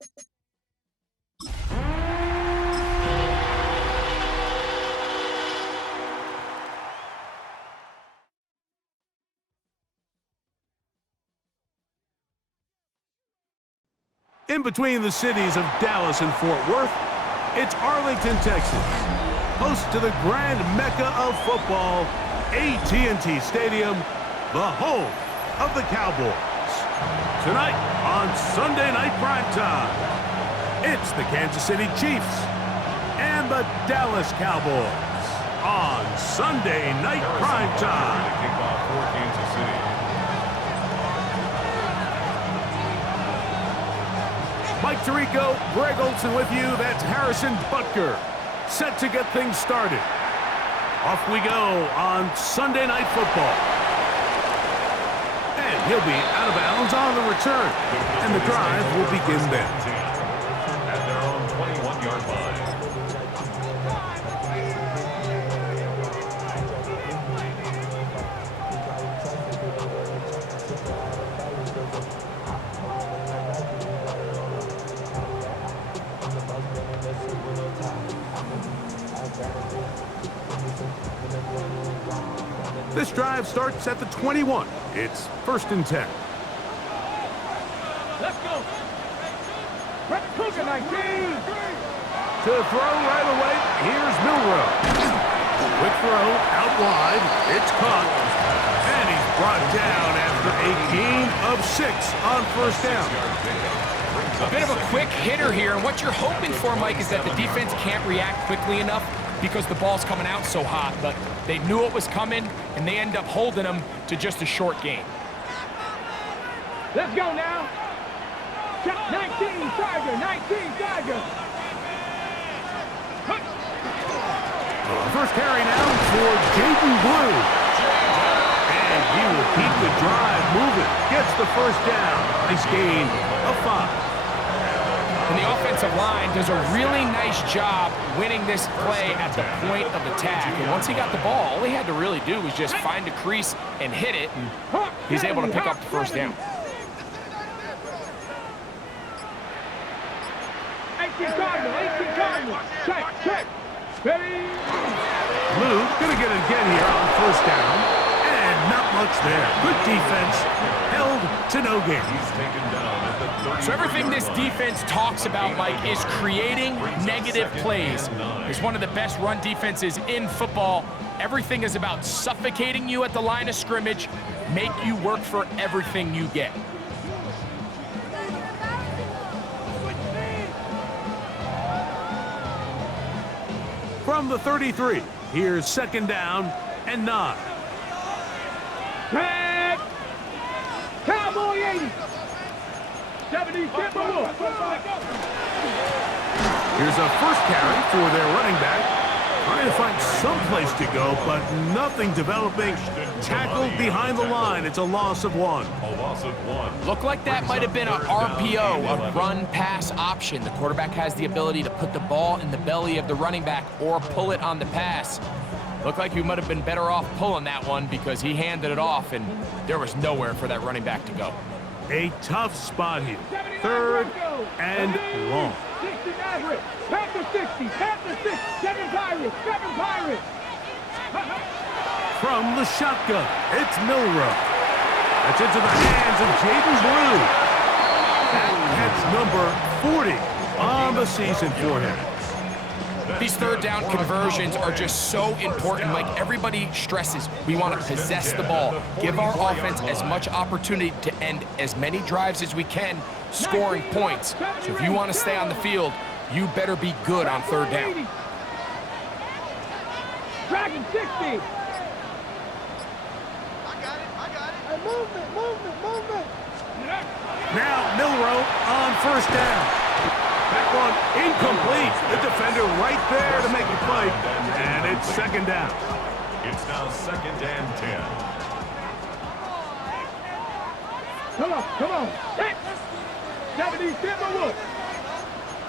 In between the cities of Dallas and Fort Worth, it's Arlington, Texas, host to the grand mecca of football, AT&T Stadium, the home of the Cowboys. Tonight on Sunday Night Primetime, it's the Kansas City Chiefs and the Dallas Cowboys on Sunday Night Primetime. Kickoff for Kansas City. Mike Tirico, Greg Olson with you. That's Harrison Butker, set to get things started. Off we go on Sunday Night Football. And he'll be out of bounds on the return. And the drive will begin then. At their own 21-yard line. This drive starts at the 21. It's 1st and 10. Let's go. Cougar 19. To throw right away, here's Milroe. Quick throw, out wide, it's caught. And he's brought down after a gain of 6 on 1st down. A bit of a quick hitter here, and what you're hoping for, Mike, is that the defense can't react quickly enough because the ball's coming out so hot, but they knew it was coming, and they end up holding them to just a short game. Let's go now. 19 Tiger, 19 Tiger. First carry now for Jaden Blue. And he will keep the drive moving. Gets the 1st down. Nice gain of 5. And the offensive line does a really nice job winning this play at the point of attack. And once he got the ball, all he had to really do was just find a crease and hit it, and he's able to pick up the 1st down. 18 Cardinal. Check. Ready. Blue gonna get it again here on 1st down. And not much there. Good defense. Held to no gain. He's taken down at the 30. So everything this defense talks about, Mike, is creating negative plays. It's one of the best run defenses in football. Everything is about suffocating you at the line of scrimmage, make you work for everything you get. From the 33, here's 2nd down and 9. Tag. Cowboy 80. 70 Timberwolves. Here's a 1st carry for their running back. Trying to find some place to go, but nothing developing. Tackled behind the line. It's a loss of 1. A loss of 1. Looked like that might have been an RPO, a run-pass option. The quarterback has the ability to put the ball in the belly of the running back or pull it on the pass. Looked like he might have been better off pulling that one because he handed it off, and there was nowhere for that running back to go. A tough spot here. 3rd and long. 60 Maverick. Panther 60. 7 Pirates. From the shotgun, it's Milroe. That's into the hands of Jaden Blue. That catch number 40 on the season for him. These 3rd down conversions are just so important. Like everybody stresses, we want to possess the ball, give our offense as much opportunity to end as many drives as we can, scoring points. So if you want to stay on the field, you better be good on 3rd down. Dragon 60. I got it. Movement. Now Milroe on 1st down. That one incomplete. The defender right there to make the play. And it's 2nd down. It's now 2nd and 10. Come on. 70 Timberwolves.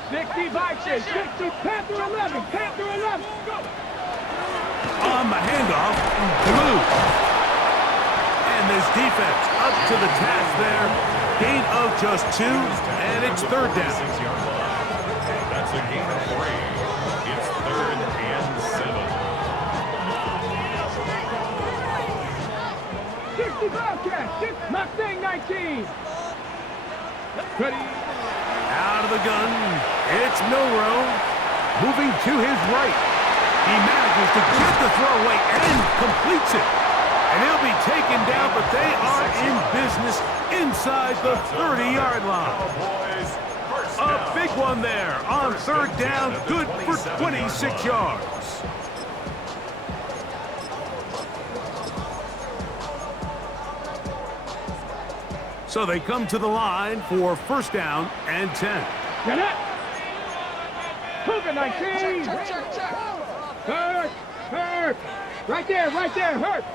60 Vikings. 60 Panther 11. Go. On the handoff, Blue. And this defense up to the task there. gain of just 2, and it's third down. 6-yard line. That's a gain of 3. It's 3rd and 7. 60 Bobcats, Mustang 19. Ready. Out of the gun, it's Milroe. Moving to his right. He manages to get the throw away and completes it. And he'll be taken down, but they are in business inside the 30-yard line. Cowboys, first A down. big one there on third down, good for 26 yards. So they come to the line for first down and 10. Get it. Cougar 19. Hurt. Right there, hurt.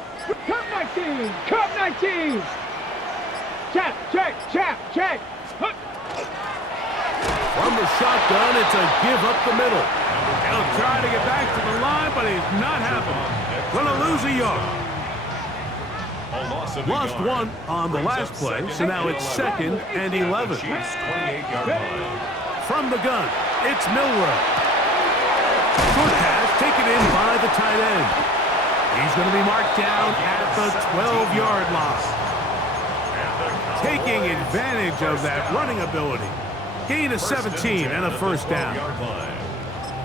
Cup 19. Cup 19. Check. Hook. From the shotgun, it's a give up the middle. He'll try to get back to the line, but he's not happening. Gonna lose a yard. A loss of a Lost yard. one on the Brings last up play, second so now and it's 11. 2nd and 11. Chiefs 28-yard line. From the gun, it's Milroe. Short pass taken in by the tight end. He's going to be marked down at the 12-yard line. Taking advantage of that running ability. Gain of 17 and a first down.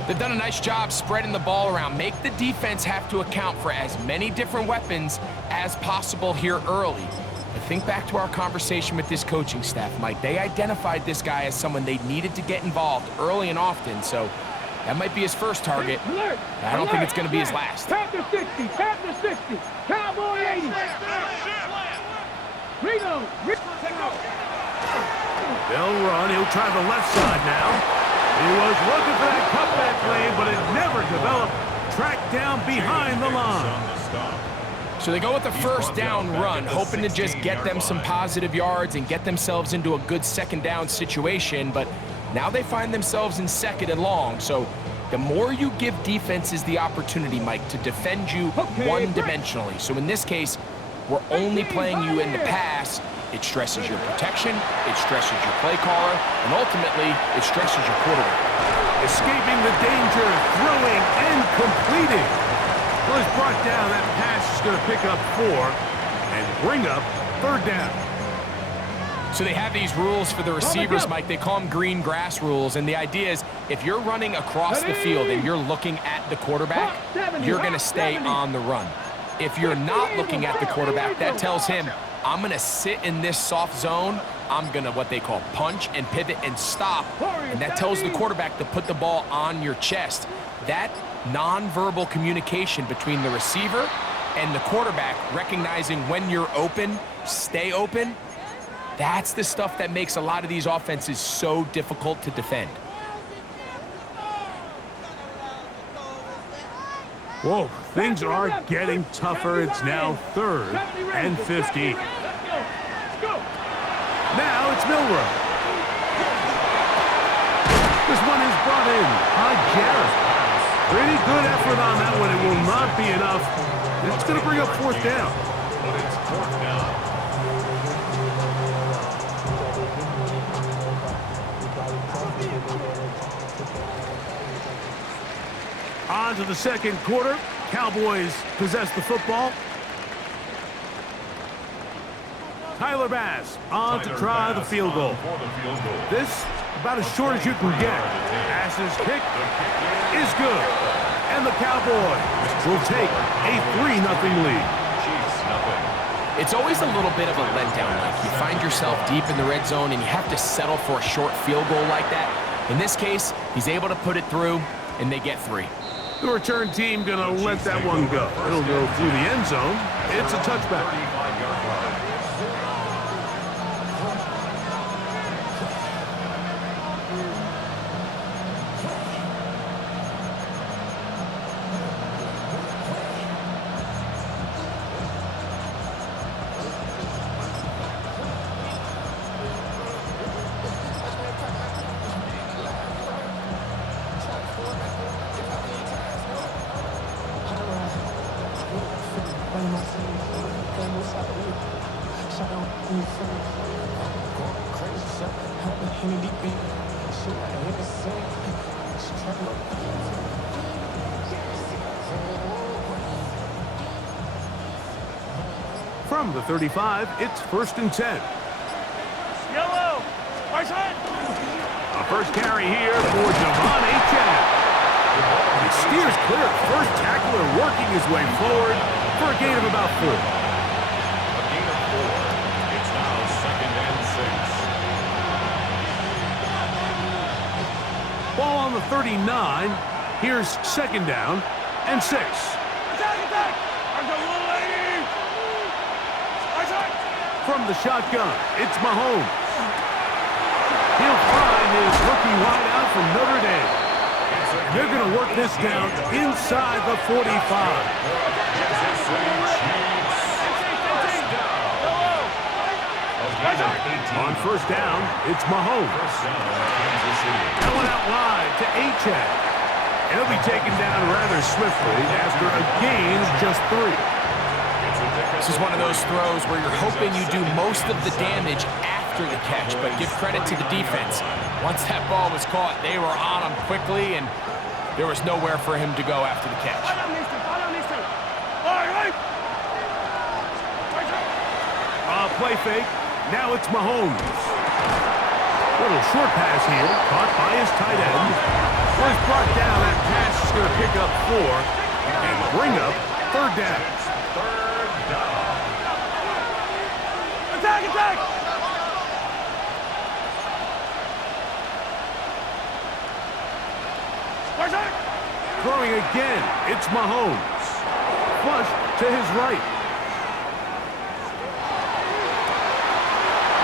They've done a nice job spreading the ball around. Make the defense have to account for as many different weapons as possible here early. But think back to our conversation with this coaching staff, Mike. They identified this guy as someone they needed to get involved early and often, so that might be his first target. Alert. I don't think it's going to be his last. Panther 60. Cowboy 80. Reload. They'll run. He'll try the left side now. He was looking for that cutback lane, but it never developed. Tracked down behind the line. So they go with the first down run, hoping to just get them some positive yards and get themselves into a good second down situation, but now they find themselves in 2nd and long. So the more you give defenses the opportunity, Mike, to defend you one-dimensionally. So in this case, we're only playing you in the pass. It stresses your protection, it stresses your play caller, and ultimately, it stresses your quarterback. Escaping the danger, throwing and completing. Well, he's brought down. That pass is going to pick up 4 and bring up third down. So they have these rules for the receivers, Mike. They call them green grass rules, and the idea is if you're running across the field and you're looking at the quarterback, you're going to stay on the run. If you're not looking at the quarterback, that tells him, I'm going to sit in this soft zone. I'm going to what they call punch and pivot and stop. And that tells the quarterback to put the ball on your chest. That nonverbal communication between the receiver and the quarterback, recognizing when you're open, stay open, that's the stuff that makes a lot of these offenses so difficult to defend. Whoa, things are getting tougher. It's now 3rd and 15. Now it's Milroe. This one is brought in by Jarrett. Pretty good effort on that one. It will not be enough. It's going to bring up 4th down. But it's 4th down. On to the second quarter. Cowboys possess the football. Tyler Bass on to try the field goal. This about as short as you can get. Bass's kick is good. And the Cowboys will take a 3-0 lead. Chiefs, nothing. It's always a little bit of a letdown. Like you find yourself deep in the red zone and you have to settle for a short field goal like that. In this case, he's able to put it through, and they get 3. The return team going to let that one go. It'll go through the end zone. It's a touchback. 35-yard line. From the 35, it's 1st and 10. Yellow. Right side. A first carry here for Devon Achane. He steers clear. First tackler working his way forward for a gain of about 4. A gain of 4. It's now 2nd and 6. Ball on the 39. Here's 2nd down and 6. Attack. I'm the little lady. Right side. From the shotgun, it's Mahomes. He'll find his rookie wideout from Notre Dame. And they're going to work this down inside the 45. On 1st down, it's Mahomes. That one out wide to Achane. And he'll be taken down rather swiftly after a gain of just 3. This is one of those throws where you're hoping you do most of the damage after the catch, but give credit to the defense. Once that ball was caught, they were on him quickly, and there was nowhere for him to go after the catch. Play fake. Now it's Mahomes. Little short pass here, caught by his tight end. First brought down, that pass is going to pick up 4 and bring up 3rd down. Attack. Right side. Throwing again, it's Mahomes. Flush to his right.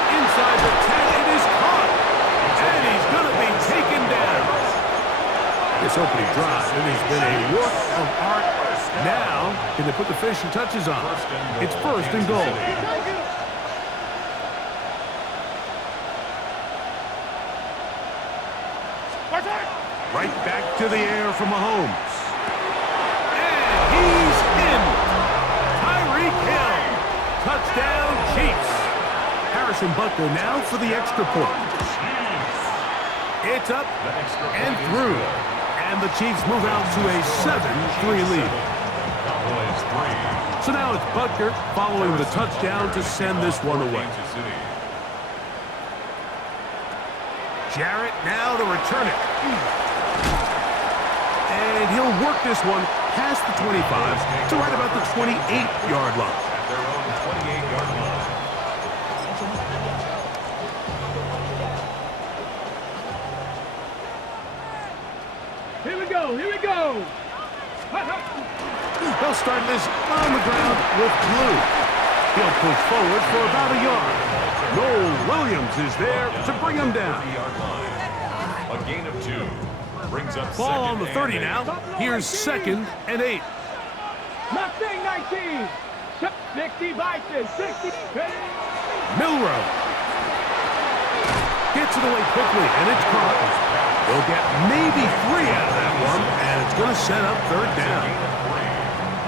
Inside the 10, it is caught. And he's going to be taken down. This opening drive, it has been a work of art. Now, can they put the finishing touches on? It's 1st and goal. Right back to the air from Mahomes. And he's in. Tyreek Hill. Touchdown, Chiefs. Harrison Butker now for the extra point. It's up and through. And the Chiefs move out to a 7-3 lead. So now it's Butker following the touchdown to send this one away. Jarrett now to return it. And he'll work this one past the 25 to right about the 28-yard line. At their own 28-yard line. Here we go. They'll start this on the ground with Blue. He'll push forward for about a yard. Noel Williams is there to bring him down. 30-yard line. A gain of 2. Brings up Ball on 2nd the 30 and 8. now. Here's 2nd and 8. Mustang 19. 60 Vikings. 60. Milrow gets it away quickly, and it's caught. They'll get maybe 3 out of that one, and it's going to set up 3rd down.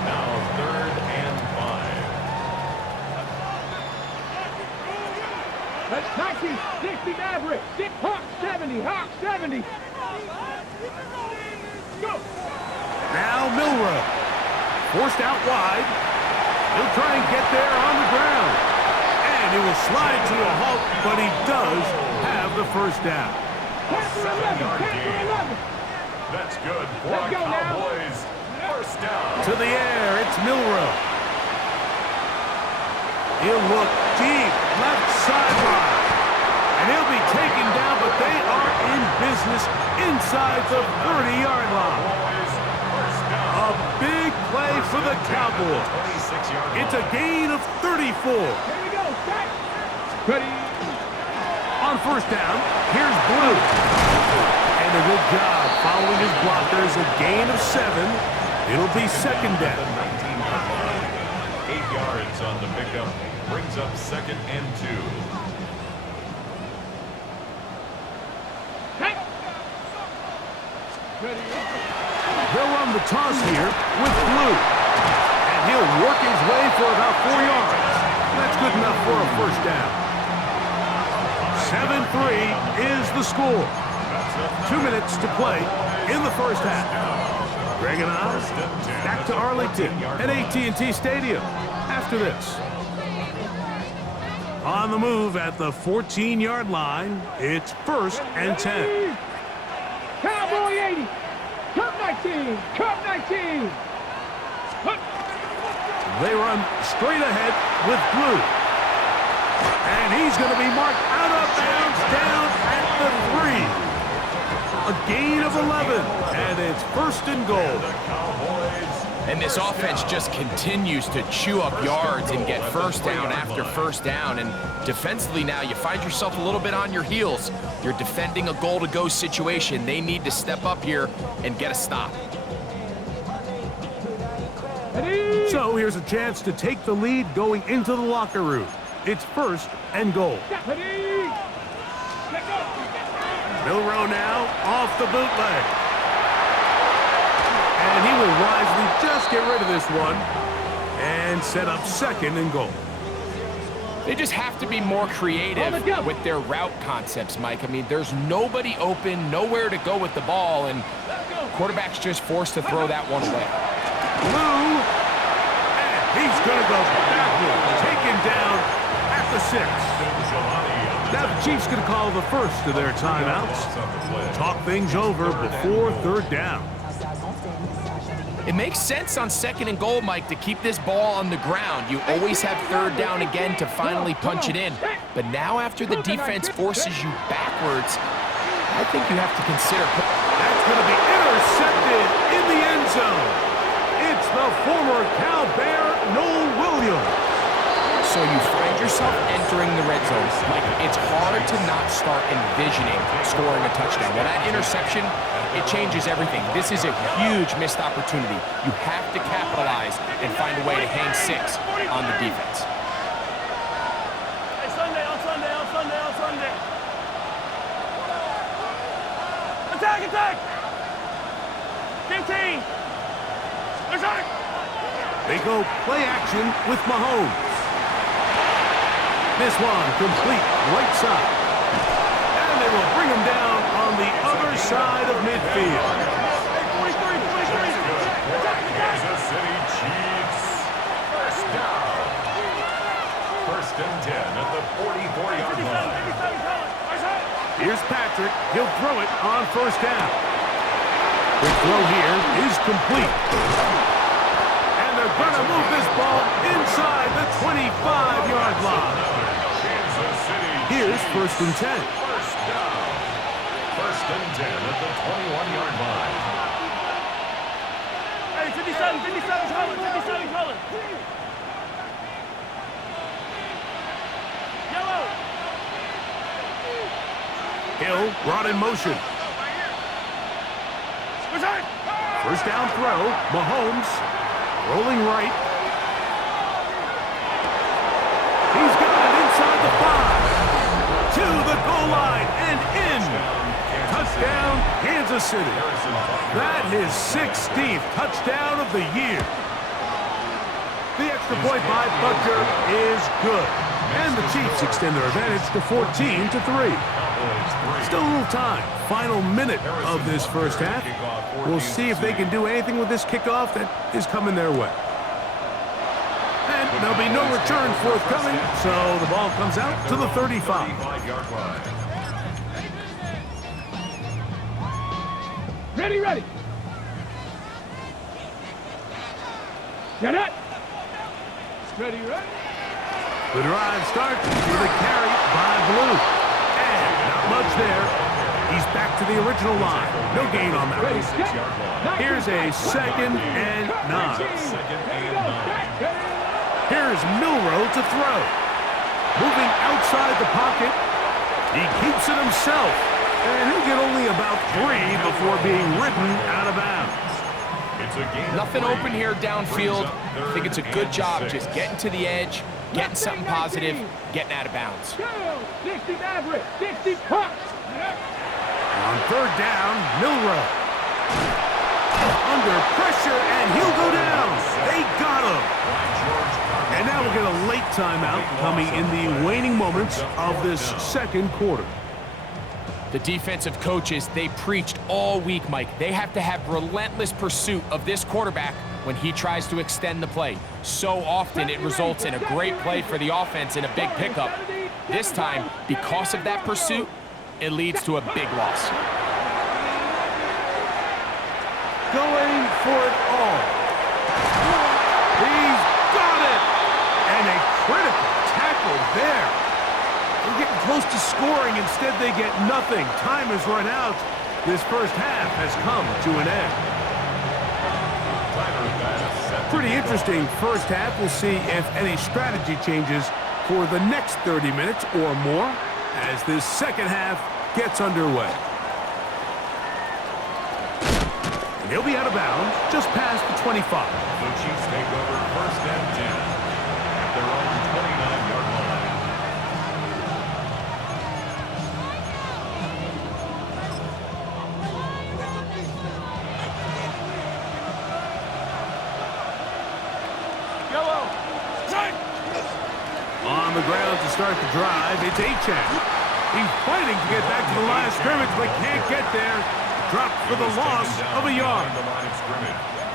Now 3rd and 5. That's 1960 Maverick. Hawk 70. Hawk 70. Go. Now Milrow. Forced out wide. He'll try and get there on the ground. And he will slide to a halt, but he does have the 1st down. 7-yard gain. That's good for Let's our go now. Cowboys. 1st down. To the air, it's Milrow. He'll look deep, left sideline. And he'll be taken down, but they are in business inside the 30-yard line. A big play for the Cowboys. 26-yard line. It's a gain of 34. Here we go. Set. Ready. On 1st down, here's Blue. And a good job following his blockers, a gain of 7. It'll be 2nd down. 19-yard line. 8 yards on the pickup. Brings up 2nd and 2. They'll run the toss here with Blue. And he'll work his way for about 4 yards. That's good enough for a 1st down. 7-3 is the score. 2 minutes to play in the first half. Greg and I back to Arlington at AT&T Stadium after this. On the move at the 14-yard line, it's 1st and 10. Cowboy 80. Cup 19. Cup 19. They run straight ahead with Blue. And he's going to be marked out of bounds down at the 3. A gain of 11, and it's 1st and goal. And this offense just continues to chew up yards and get first down after first down. And defensively now, you find yourself a little bit on your heels. You're defending a goal-to-go situation. They need to step up here and get a stop. So here's a chance to take the lead going into the locker room. It's 1st and goal. Milroe now off the bootleg. And he will wisely just get rid of this one and set up 2nd and goal. They just have to be more creative with their route concepts, Mike. I mean, there's nobody open, nowhere to go with the ball, and quarterback's just forced to throw that one away. Blue, and he's going to go backward, taken down at the 6. Now the Chiefs going to call the first of their timeouts. Talk things over before 3rd down. It makes sense on 2nd and goal, Mike, to keep this ball on the ground. You always have 3rd down again to finally punch it in. But now after the defense forces you backwards, I think you have to consider. That's going to be intercepted in the end zone. It's the former Cal Bear, Noel Williams. So you find yourself entering the red zone. Like, it's hard to not start envisioning scoring a touchdown. Well, that interception, it changes everything. This is a huge missed opportunity. You have to capitalize and find a way to hang 6 on the defense. Hey, Sunday. Attack! 15. Attack! They go play action with Mahomes. This one complete right side. And they will bring him down on the other side of midfield. Kansas City Chiefs. First down. 1st and 10 at the 44-yard line. Here's Patrick. He'll throw it on 1st down. The throw here is complete. And they're going to move this ball inside the 25-yard line. Here's 1st and 10. First down. 1st and 10 at the 21-yard line. Hey, 57 color. Yellow. Hill brought in motion. 1st down throw. Mahomes rolling right. He's got it inside the 5. To the goal line and in. Touchdown, Kansas City. That is 16th touchdown of the year. The extra point by Butker is good. And the Chiefs extend their advantage to 14-3. Still a little time. Final minute of this first half. We'll see if they can do anything with this kickoff that is coming their way. And there'll be no return forthcoming, so the ball comes out to the 35. Ready. Get it. Ready. The drive starts with a carry by Blue. And not much there. He's back to the original line. No gain on that. Here's a 2nd and 9. Here's Milroe to throw. Moving outside the pocket. He keeps it himself. And he'll get only about 3 before being ridden out of bounds. Nothing open here downfield. I think it's a good job just getting to the edge, getting something positive, getting out of bounds. 60 Maverick, 60 puck. On 3rd down, Milroe. Under pressure, and he'll go down. They got him. And now we'll get a late timeout coming in the waning moments of this second quarter. The defensive coaches, they preached all week, Mike. They have to have relentless pursuit of this quarterback when he tries to extend the play. So often it results in a great play for the offense and a big pickup. This time, because of that pursuit, it leads to a big loss. Going for it all. He's got it! And a critical tackle there. They're getting close to scoring. Instead, they get nothing. Time has run out. This first half has come to an end. Pretty interesting first half. We'll see if any strategy changes for the next 30 minutes or more as this second half gets underway. And he'll be out of bounds just past the 25. The Chiefs take over first and 10 at their own 29-yard line. Yellow. Strike. On the ground to start the drive, it's Achan. He's fighting to get back to the line of scrimmage, but can't get there. Dropped for the loss of a yard.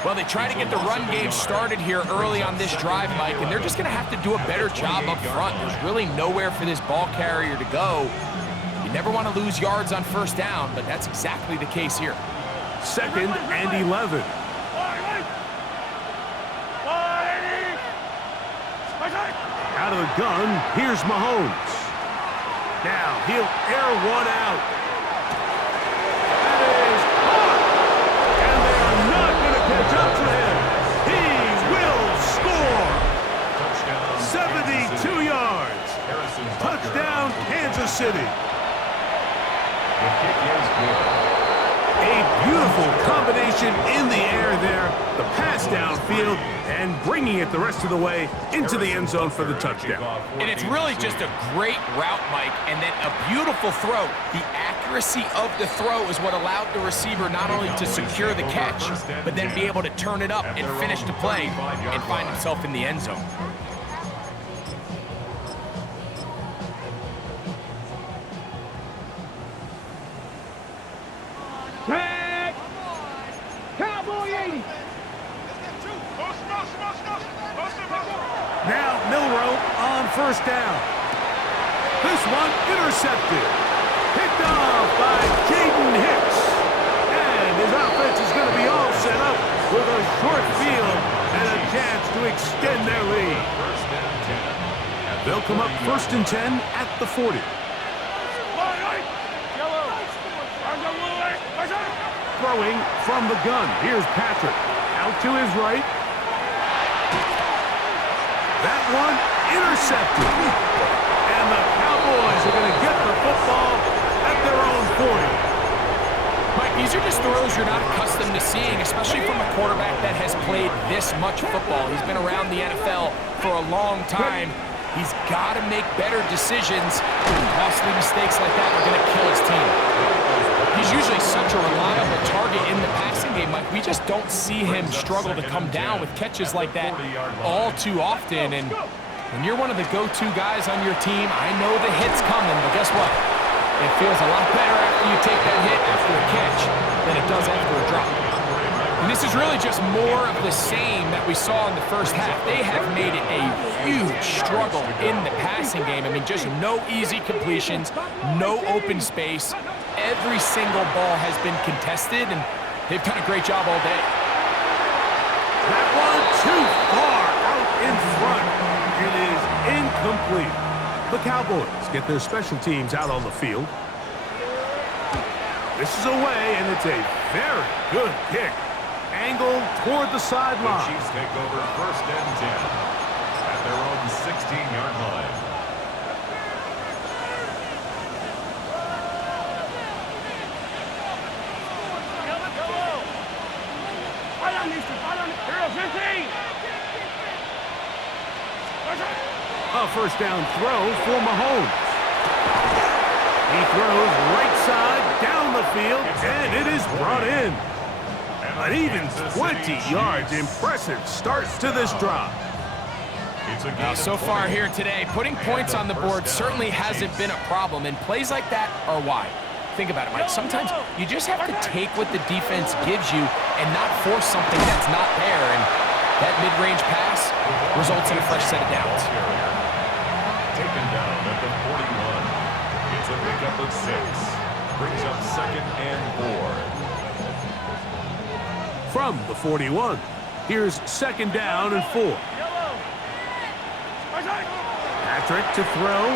Well, they try to get the run game started here early on this drive, Mike, and they're just going to have to do a better job up front. There's really nowhere for this ball carrier to go. You never want to lose yards on first down, but that's exactly the case here. Second and 11. Out of the gun, here's Mahomes. Now he'll air one out. That is caught. And they are not going to catch up to him. He will score. 72 yards. Touchdown, Kansas City. The kick is good. A beautiful combination in the air there. The pass downfield and bringing it the rest of the way into the end zone for the touchdown. And it's really just a great route, Mike, and then a beautiful throw. The accuracy of the throw is what allowed the receiver not only to secure the catch, but then be able to turn it up and finish the play and find himself in the end zone. Tag! Cowboy 80! Now Milrow on first down. This one intercepted. Picked off by Jaden Hicks. And his offense is going to be all set up with a short field and a chance to extend their lead. They'll come up first and 10 at the 40. Throwing from the gun. Here's Patrick. Out to his right. That one intercepted. And the Cowboys are going to get the football at their own 40. Mike, these are just throws you're not accustomed to seeing, especially from a quarterback that has played this much football. He's been around the NFL for a long time. He's got to make better decisions. Costly mistakes like that are going to kill his team. He's usually such a reliable target in the passing game, Mike. We just don't see him struggle to come down with catches like that all too often. And when you're one of the go-to guys on your team, I know the hit's coming, but guess what? It feels a lot better after you take that hit after a catch than it does after a drop. And this is really just more of the same that we saw in the first half. They have made it a huge struggle in the passing game. I mean, just no easy completions, no open space. Every single ball has been contested, and they've done a great job all day. That one too far out in front. It is incomplete. The Cowboys get their special teams out on the field. This is away, and it's a very good kick. Angled toward the sideline. The Chiefs take over first and 10 at their own 16-yard line. A first down throw for Mahomes. He throws right side down the field, and it is brought in. An even 20 yards. Impressive start to this drive. It's a gain Now, of so far 20. here today, putting points on the board certainly hasn't been a problem, and plays like that are why. Think about it, Mike. Sometimes you just have to take what the defense gives you and not force something that's not there, and that mid-range pass results in a fresh set of downs. Taken down at the 41. It's a pickup of 6. Brings up 2nd and 4. From the 41, here's 2nd down and 4. Yellow. Attack. Patrick to throw.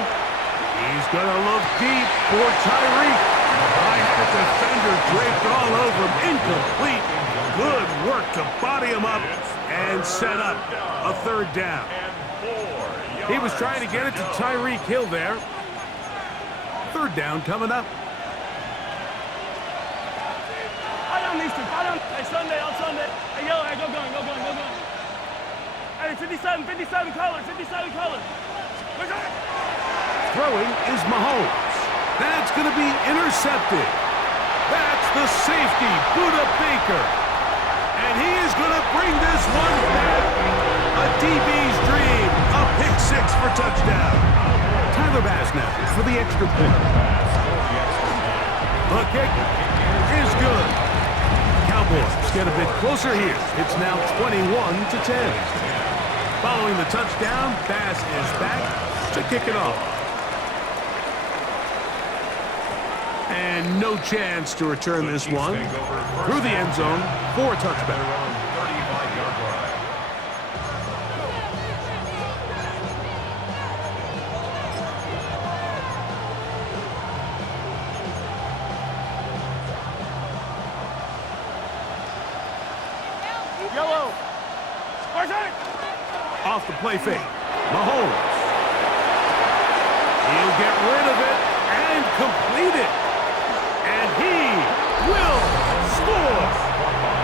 He's going to look deep for Tyreek. I had a defender draped all over him. Incomplete. Good work to body him up and set up a 3rd down. He was trying to get it to Tyreek Hill there. 3rd down coming up. I don't need to. I don't. Hey, Sunday, on Sunday. Hey, yellow, hey, go gun, go gun, go gun. Hey, 57 colors, 57 colors. Attack. Throwing is Mahomes. That's going to be intercepted. That's the safety, Buda Baker. And he is going to bring this one back. A DB's dream. A pick 6 for touchdown. Tyler Bass now for the extra point. The kick is good. Cowboys get a bit closer here. It's now 21-10. Following the touchdown, Bass is back to kick it off. And no chance to return this one through the end zone for a touchback. 35-yard line. Yellow. Attack. Off the play fake. Mahomes. He'll get rid of it and complete it. And he will score.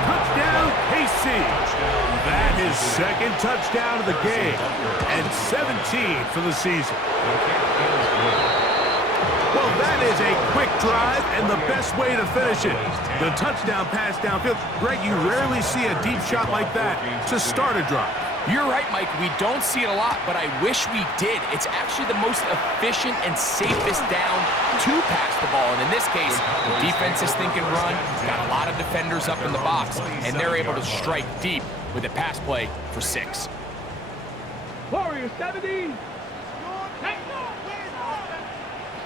Touchdown, KC. That is 2nd touchdown of the game and 17 for the season. Well, that is a quick drive and the best way to finish it. The touchdown pass downfield. Greg, you rarely see a deep shot like that to start a drive. You're right, Mike. We don't see it a lot, but I wish we did. It's actually the most efficient and safest down to pass the ball. And in this case, the defense is thinking run, got a lot of defenders up in the box, and they're able to strike deep with a pass play for 6. Warriors 70.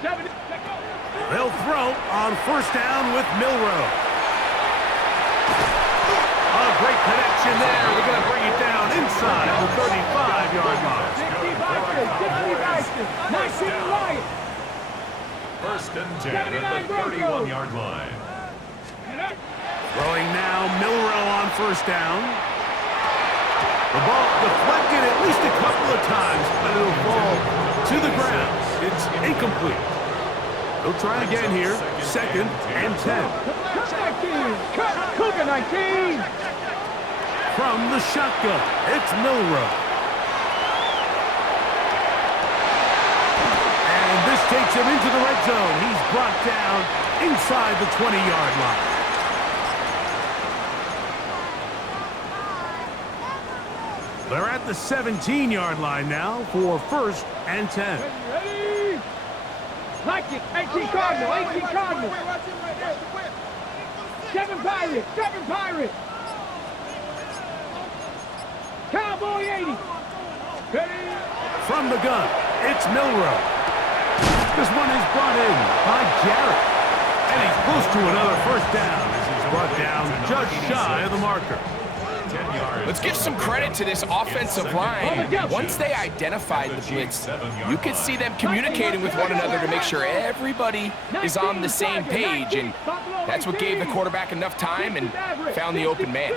70. They'll throw on 1st down with Milrow. A great connection there. We're going to bring it down inside the 35-yard line. 60 Boston. 19 Lions. 1st and 10 at the 31-yard line. Throwing now, Milrow on 1st down. The ball deflected at least a couple of times, but it'll fall to the ground. It's incomplete. They'll try again here. 2nd and 10. Cut 19. Cut. Cougar 19. From the shotgun, it's Milrow. And this takes him into the red zone. He's brought down inside the 20-yard line. They're at the 17-yard line now for 1st and 10. Ready? Like it. 18 Cardinal. 18 Cardinal. 7 Pirates. 7 Pirates. Cowboy 80. Ready? From the gun, it's Milrow. This one is brought in by Jarrett. And he's close to another 1st down as he's brought down just shy of the marker. 10 yards. Let's give some credit to this offensive line. Once they identified the blitz, you could see them communicating with one another to make sure everybody is on the same page, and that's what gave the quarterback enough time and found the open man.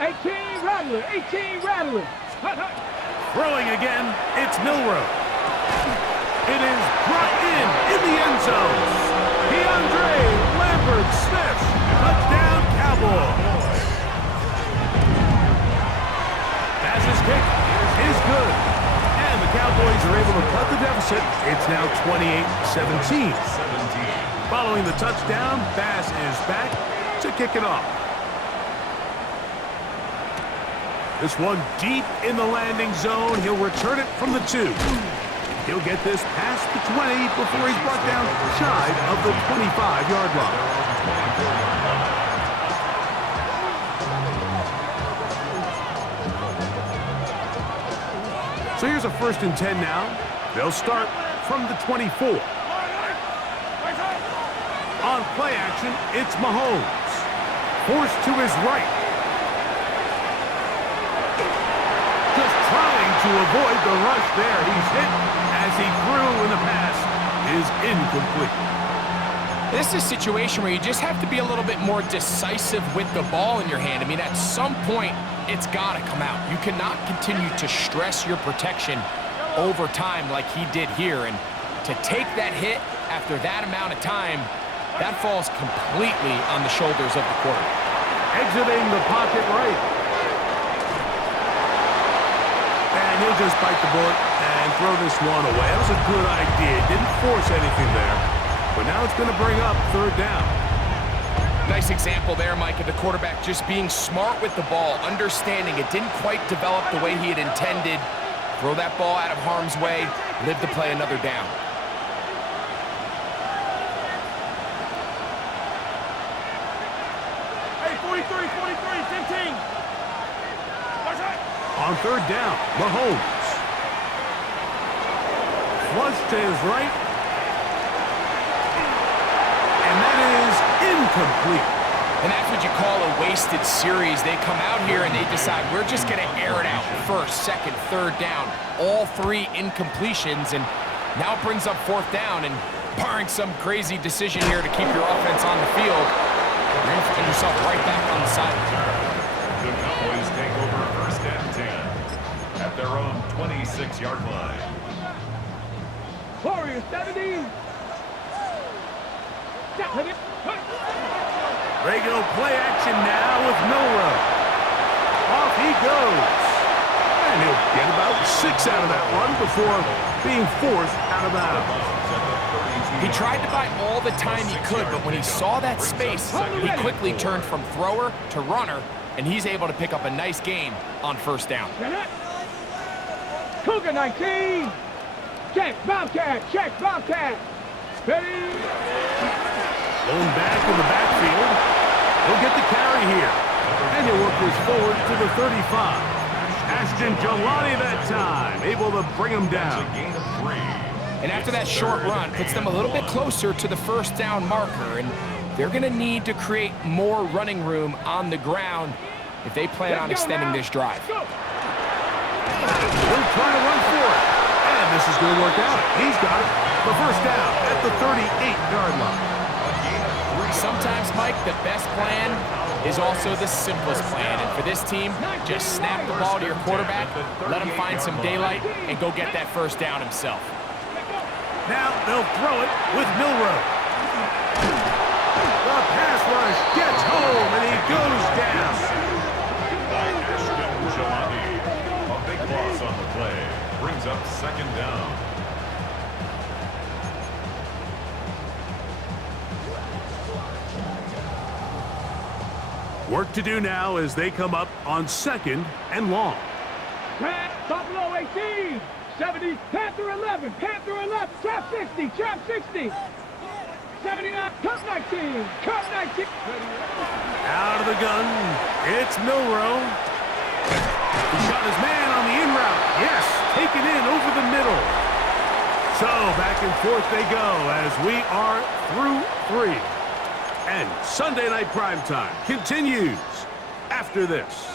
18 Rattler. 18 Rattler. Throwing again, it's Milrow. It is brought in the end zone. DeAndre Lambert-Smith. Touchdown, Cowboys. Pass's kick is good. And the Cowboys are able to cut the deficit. It's now 28-17. Following the touchdown, Bass is back to kick it off. This one deep in the landing zone. He'll return it from the 2. He'll get this past the 20 before he's brought down shy of the 25-yard line. So here's a 1st and 10 now. They'll start from the 24. On play action, it's Mahomes. Forced to his right. Just trying to avoid the rush there. He's hit as he threw, and the pass is incomplete. This is a situation where you just have to be a little bit more decisive with the ball in your hand. I mean, at some point, it's got to come out. You cannot continue to stress your protection over time like he did here. And to take that hit after that amount of time, that falls completely on the shoulders of the quarterback. Exiting the pocket right. And he'll just bite the bullet and throw this one away. That was a good idea. Didn't force anything there. But now it's going to bring up 3rd down. Nice example there, Mike, of the quarterback just being smart with the ball, understanding it didn't quite develop the way he had intended. Throw that ball out of harm's way, live to play another down. Hey, 43, 15. On 3rd down, Mahomes. Flush to his right. And that is incomplete. And that's what you call a wasted series. They come out here and they decide, we're just going to air it out. 1st, 2nd, 3rd down. All 3 incompletions. And now it brings up 4th down. And barring some crazy decision here to keep your offense on the field, you're going to find yourself right back on the sideline. The Cowboys take over 1st and 10 at their own 26-yard line. Warriors 70. Regular play action now with Milroe. Off he goes. And he'll get about 6 out of that run before being forced out of bounds. He tried to buy all the time he could, but when he saw that space, he quickly turned from thrower to runner, and he's able to pick up a nice gain on 1st down. Cougar 19. Check, Bobcat. Check, Bobcat. Ready. Going back in the backfield. He'll get the carry here. And he'll work this forward to the 35. Ashton Jelani that time, able to bring him down. And after that short run, puts them a little bit closer to the 1st down marker. And they're going to need to create more running room on the ground if they plan on extending this drive. He'll try to run for it. And this is going to work out. He's got it. The 1st down at the 38-yard line. Sometimes, Mike, the best plan is also the simplest plan. And for this team, just snap the ball to your quarterback, let him find some daylight, and go get that 1st down himself. Now they'll throw it with Milroe. The pass rush gets home, and he goes down. By Ashton Jelani. A big loss on the play. Brings up 2nd down. Work to do now as they come up on 2nd and long. Buffalo 18. 70. Panther 11. Panther 11. Trap 60. Trap 60. 79. Cup 19. Cup 19. Out of the gun, it's Milroe. He shot his man on the in route. Yes, taken in over the middle. So back and forth they go as we are through 3. And Sunday Night Primetime continues after this.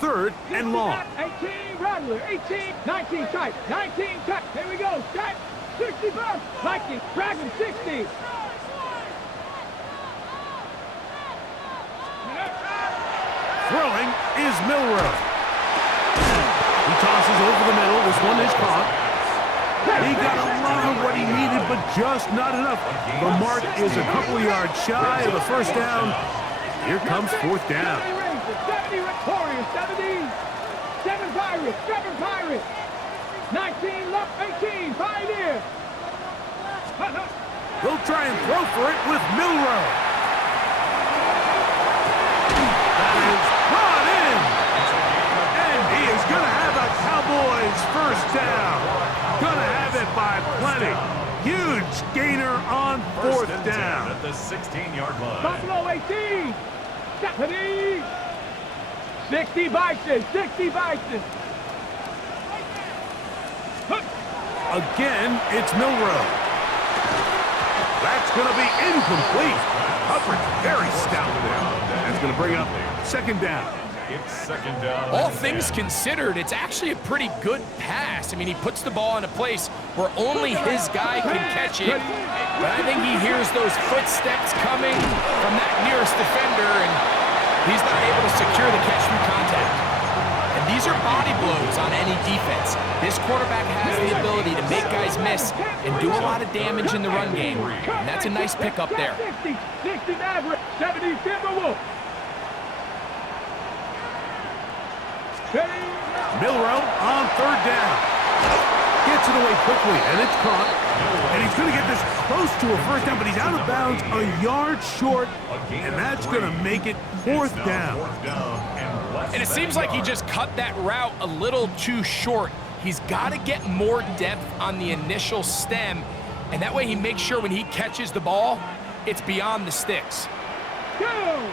Third and long. 18, Rattler. 18, 19 tight. 19 tight. Here we go. Tight. 60 bucks. Viking. Dragon 60. Throwing is Milroe. He tosses over the middle. This one is caught. He got a lot of what he needed, but just not enough. The mark is a couple yards shy of the 1st down. Here comes 4th down. 70 Warriors, 70. 7 Pirates, 7 Pirates. 19, left, 18, Pioneer. He'll try and throw for it with Milrow. That is brought in. And he is going to have a Cowboys first down. Going to have it by plenty. Huge gainer on fourth down. At the 16-yard line. Buffalo 18. Stephanie. 60 Bison, 60 Bison. Again, it's Milrow. That's going to be incomplete. Coverage very stout there. That's going to bring up second down. It's second down. All things considered, it's actually a pretty good pass. I mean, he puts the ball in a place where only his guy can catch it. But I think he hears those footsteps coming from that nearest defender, and he's not able to secure the catch through contact. And these are body blows on any defense. This quarterback has the ability to make guys miss and do a lot of damage in the run game. And that's a nice pickup there. 60 Maverick, 70 Timberwolf. Milrow on third down. Gets it away quickly, and it's caught. And he's going to get this close to a first down, but he's out of bounds a yard short, and that's going to make it fourth down. And it seems like he just cut that route a little too short. He's got to get more depth on the initial stem, and that way he makes sure when he catches the ball, it's beyond the sticks. Go!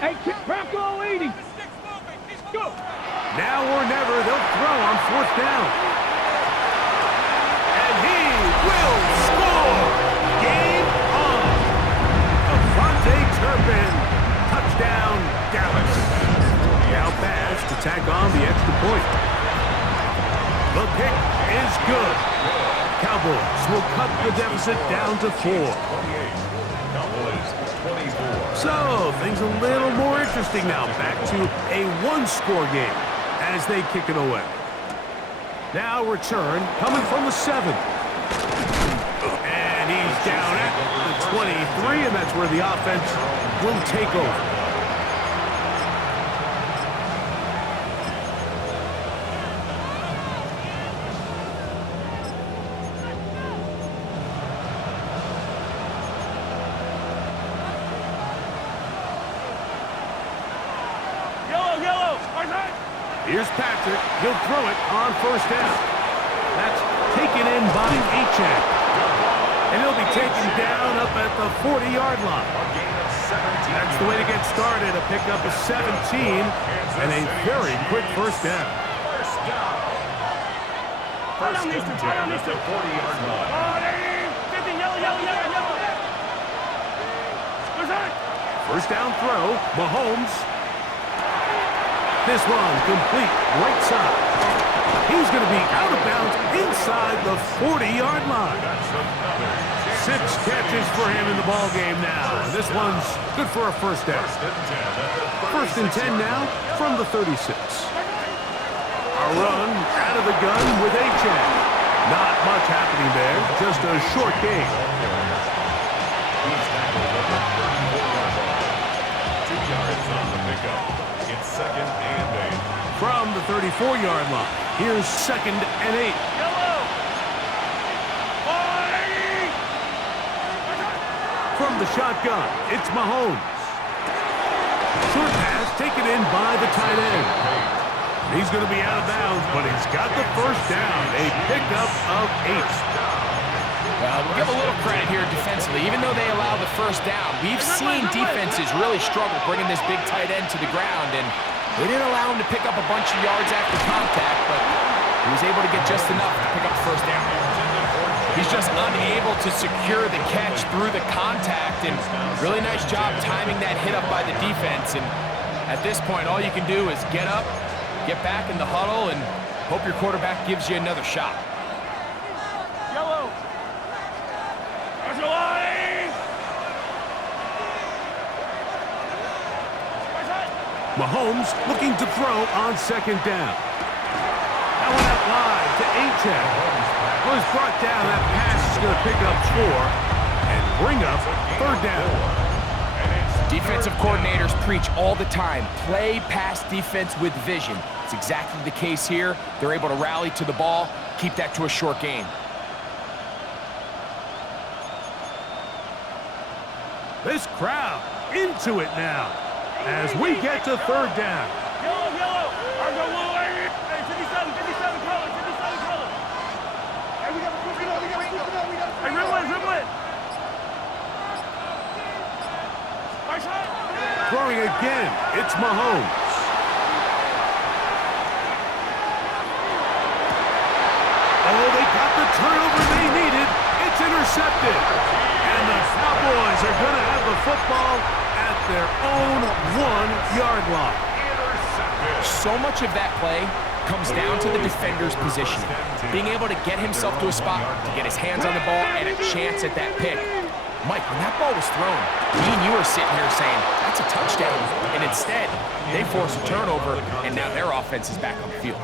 18, Bronco 80. Go! Now or never, they'll throw on fourth down. And he will score! Game on! Avante Turpin, touchdown, Dallas. Now pass to tack on the extra point. The kick is good. Cowboys will cut the deficit down to 4. So, things a little more interesting now. Back to a one-score game as they kick it away. Now return coming from the 7. And he's down at the 23, and that's where the offense will take over. Here's Patrick. He'll throw it on first down. That's taken in by Achek. And he'll be taken down up at the 40-yard line. That's the way to get started. A pickup of 17 and a very quick first down. First and 10 at the 40-yard line. 50, yellow. First down throw. Mahomes. This one complete right side. He's going to be out of bounds inside the 40-yard line. 6 catches for him in the ball game now. This one's good for a first down. First and 10 now from the 36. A run out of the gun with Achek. Not much happening there. Just a short game. He's tackled at the 34-yard line. 2 yards on the pickup. It's second and 8. From the 34-yard line, here's second and 8. From the shotgun, it's Mahomes. Short pass taken in by the tight end. He's going to be out of bounds, but he's got the first down. A pickup of 8. Well, we'll give a little credit here defensively. Even though they allow the first down, we've seen defenses really struggle bringing this big tight end to the ground, and they didn't allow him to pick up a bunch of yards after contact, but he was able to get just enough to pick up the first down. He's just unable to secure the catch through the contact, and really nice job timing that hit up by the defense. And at this point, all you can do is get up, get back in the huddle, and hope your quarterback gives you another shot. Mahomes looking to throw on second down. That went out wide to Achek. Was brought down. That pass is going to pick up 4 and bring up third down. And it's Defensive coordinators preach all the time, play pass defense with vision. It's exactly the case here. They're able to rally to the ball, keep that to a short gain. This crowd into it now as we get to third down. Yellow, yellow. Argo, hey, 57 color, 57 color. Hey, we got to push it up, Hey, dribble it. Nice shot. Throwing again, it's Mahomes. Oh, they got the turnover they needed. It's intercepted. And the Cowboys are going to have the football at their own 1-yard line. So much of that play comes down to the defender's position. Being able to get himself to a spot, to get his hands on the ball, and a chance at that pick. Mike, when that ball was thrown, me and you were sitting here saying, that's a touchdown. And instead, they force a turnover, and now their offense is back on the field.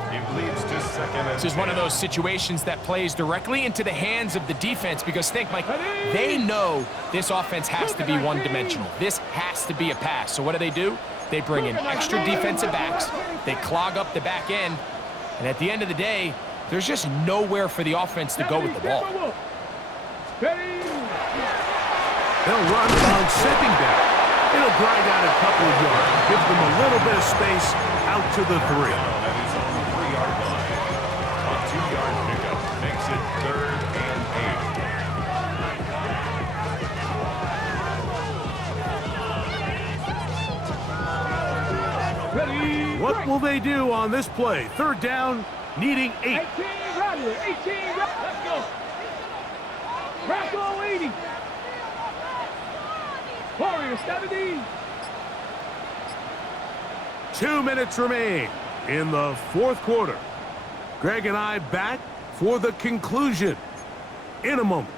This is one of those situations that plays directly into the hands of the defense because think, Mike, they know this offense has to be one-dimensional. This has to be a pass. So what do? They bring in extra defensive backs. They clog up the back end. And at the end of the day, there's just nowhere for the offense to go with the ball. They'll run on second down. It'll grind out a couple of yards. Gives them a little bit of space out to the 3. That is on the 3-yard line. A 2-yard pickup makes it 3rd and 8. What will they do on this play? Third down, needing 8. 18, let's go. Rocco 80. Warrior 70. 2 minutes remain in the fourth quarter. Greg and I back for the conclusion in a moment.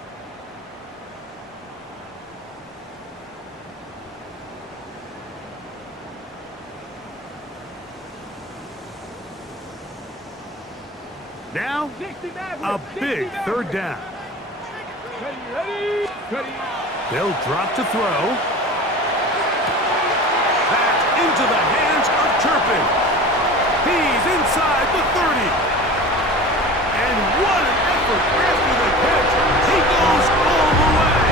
Now, a big third down. Ready. They'll drop to throw. Back into the hands of Turpin. He's inside the 30. And what an effort after the catch. He goes all the way.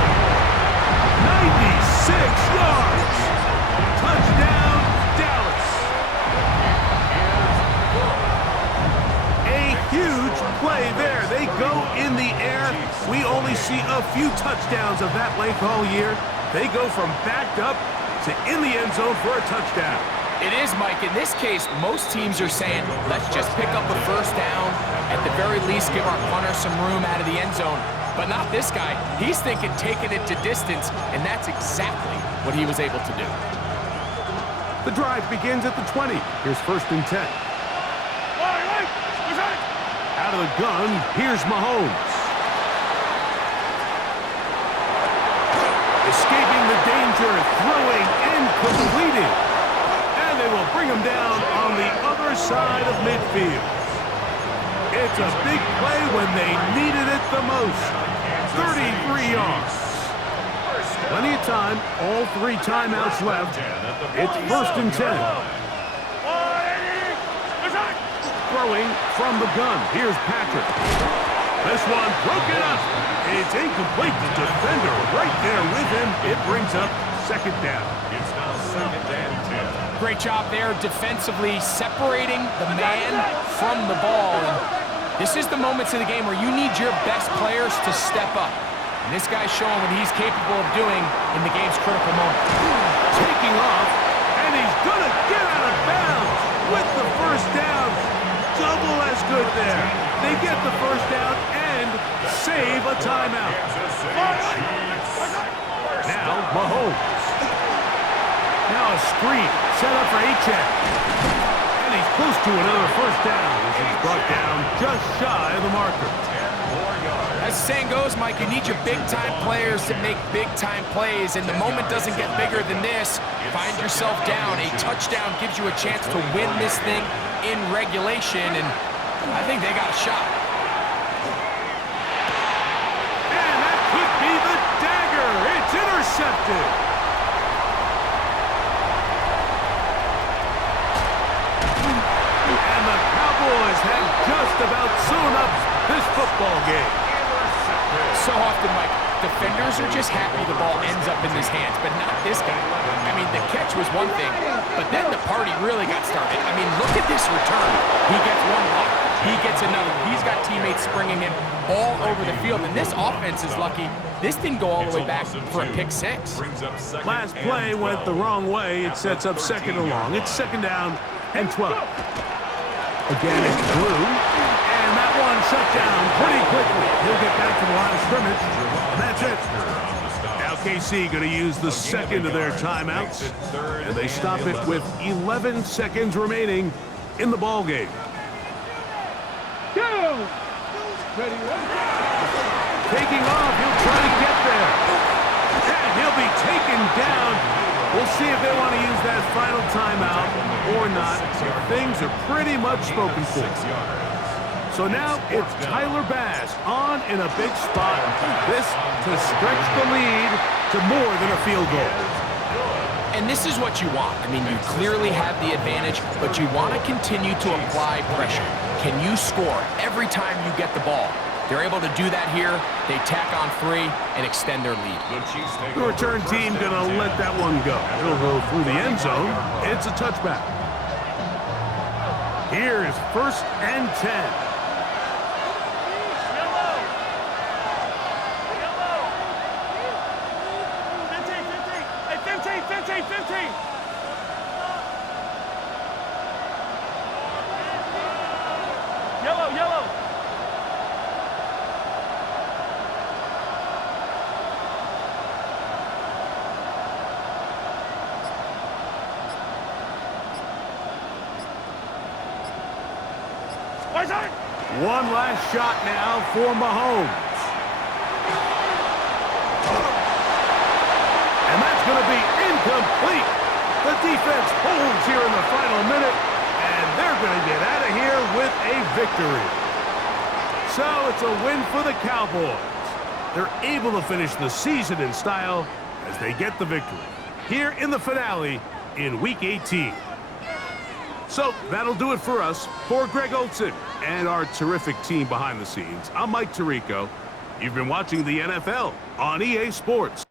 96 yards. Touchdown, Dallas. A huge play there. They go in the air. We only see a few touchdowns of that length all year. They go from backed up to in the end zone for a touchdown. It is, Mike. In this case, most teams are saying, let's just pick up a first down. At the very least, give our punter some room out of the end zone. But not this guy. He's thinking taking it to distance, and that's exactly what he was able to do. The drive begins at the 20. Here's 1st and 10. Out of the gun, here's Mahomes. Escaping the danger, throwing and completing. And they will bring him down on the other side of midfield. It's a big play when they needed it the most. 33 yards. Plenty of time, all 3 timeouts left. It's 1st and 10. Throwing from the gun. Here's Patrick. This one broken up. It's incomplete. The defender right there with him. It brings up 2nd down. It's now 2nd and 10. Great job there defensively, separating the man from the ball. And this is the moments of the game where you need your best players to step up. And this guy's showing what he's capable of doing in the game's critical moment. Taking off, and he's going to get out of bounds with the 1st down. Double as good there. They get the 1st down and save a timeout. Now Mahomes. Now a screen set up for Achane. And he's close to another 1st down as he's brought down just shy of the marker. As the saying goes, Mike, you need your big-time players to make big-time plays, and the moment doesn't get bigger than this. Find yourself down. A touchdown gives you a chance to win this thing in regulation, and I think they got a shot. And that could be the dagger. It's intercepted. just about sewn up this football game. So often, Mike, defenders are just happy the ball ends up in his hands, but not this guy. I mean, the catch was one thing, but then the party really got started. I mean, look at this return. He gets one block. He gets another. He's got teammates springing him all over the field, and this offense is lucky. This didn't go all the way back for a pick six. Last play went the wrong way. It sets up second and long. It's second down and 12. Again, it's Blue. And that one shut down pretty quickly. He'll get back to the line of scrimmage. And that's it. Now KC going to use the second of their timeouts. And they stop it with 11 seconds remaining in the ball game. Go! Ready, Taking off, he'll try to get there. And he'll be taken down. We'll see if they want to use that final timeout or not. Things are pretty much spoken for. So now it's Tyler Bass on in a big spot. This to stretch the lead to more than a field goal. And this is what you want. I mean, you clearly have the advantage, but you want to continue to apply pressure. Can you score every time you get the ball? They're able to do that here. They tack on 3 and extend their lead. The return team going to let that one go. It'll go through the end zone. It's a touchback. Here is 1st and 10. Yellow. Yellow. 15, 15. Hey, 15, 15, 15. Yellow, yellow. One last shot now for Mahomes. And that's going to be incomplete. The defense holds here in the final minute, and they're going to get out of here with a victory. So it's a win for the Cowboys. They're able to finish the season in style as they get the victory here in the finale in Week 18. So that'll do it for us. For Greg Olson and our terrific team behind the scenes, I'm Mike Tirico. You've been watching the NFL on EA Sports.